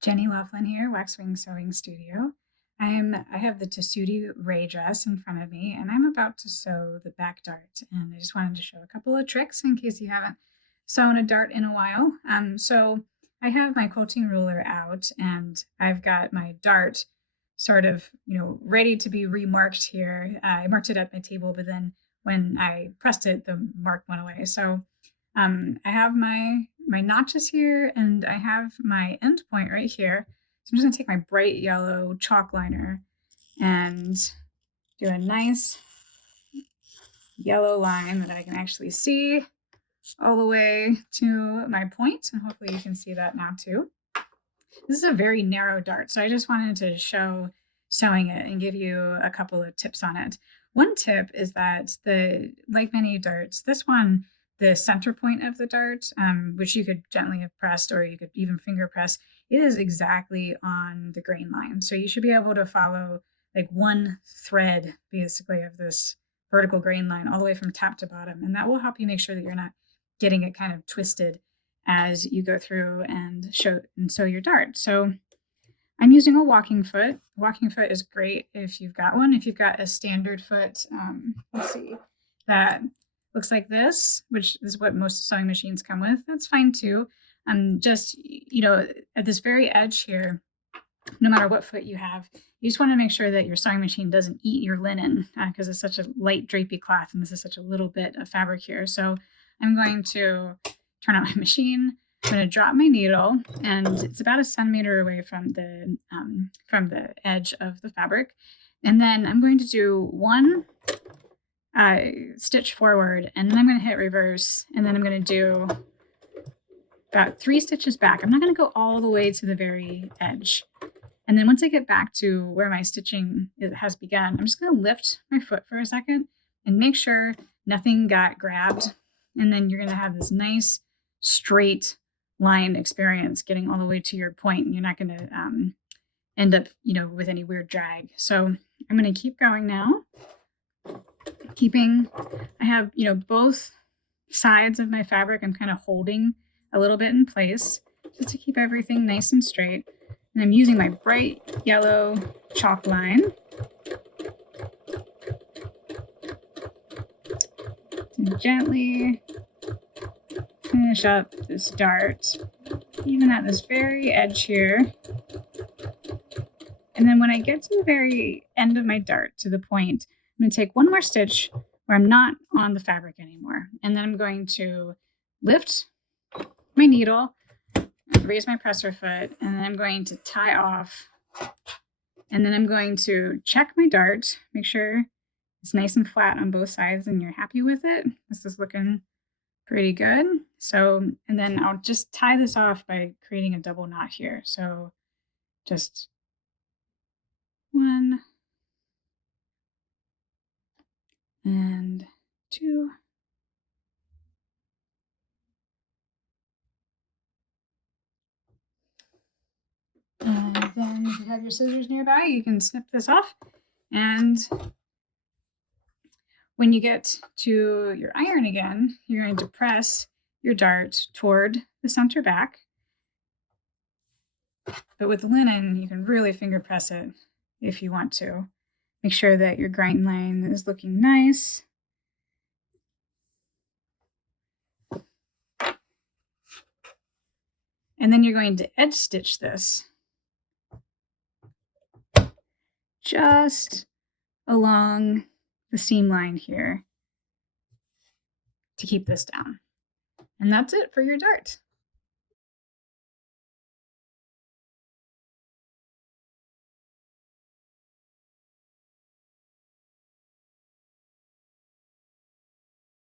Jenny Laughlin here, Waxwing Sewing Studio. I have the Tessuti Ray dress in front of me, and I'm about to sew the back dart. And I just wanted to show a couple of tricks in case you haven't sewn a dart in a while. So I have my quilting ruler out, and I've got my dart sort of, ready to be remarked here. I marked it at my table, but then when I pressed it, the mark went away. So I have my notches here, and I have my end point right here. So I'm just gonna take my bright yellow chalk liner and do a nice yellow line that I can actually see all the way to my point, and hopefully you can see that now too. This is a very narrow dart, so I just wanted to show sewing it and give you a couple of tips on it. One tip is that like many darts, this one, the center point of the dart, which you could gently have pressed or you could even finger press, it is exactly on the grain line. So you should be able to follow like one thread basically of this vertical grain line all the way from top to bottom. And that will help you make sure that you're not getting it kind of twisted as you go through and sew your dart. So I'm using a walking foot. Walking foot is great if you've got one. If you've got a standard foot, let's see, that looks like this, which is what most sewing machines come with, that's fine too. Just, at this very edge here, no matter what foot you have, you just want to make sure that your sewing machine doesn't eat your linen because it's such a light drapey cloth and this is such a little bit of fabric here. So I'm going to turn on my machine. I'm going to drop my needle, and it's about a centimeter away from the edge of the fabric. And then I'm going to do one stitch forward, and then I'm going to hit reverse, and then I'm going to do about 3 stitches back. I'm not going to go all the way to the very edge. And then once I get back to where my stitching has begun, I'm just going to lift my foot for a second and make sure nothing got grabbed. And then you're going to have this nice straight line experience getting all the way to your point. And you're not going to end up, with any weird drag. So I'm going to keep going now. I have, both sides of my fabric, I'm kind of holding a little bit in place just to keep everything nice and straight. And I'm using my bright yellow chalk line to gently finish up this dart, even at this very edge here. And then when I get to the very end of my dart, to the point, I'm going to take one more stitch where I'm not on the fabric anymore. And then I'm going to lift my needle, raise my presser foot, and then I'm going to tie off. And then I'm going to check my dart, make sure it's nice and flat on both sides and you're happy with it. This is looking pretty good. So, and then I'll just tie this off by creating a double knot here. So just 1 and 2. And then if you have your scissors nearby, you can snip this off. And when you get to your iron again, you're going to press your dart toward the center back. But with linen, you can really finger press it if you want to. Make sure that your grind line is looking nice. And then you're going to edge stitch this just along the seam line here to keep this down. And that's it for your dart.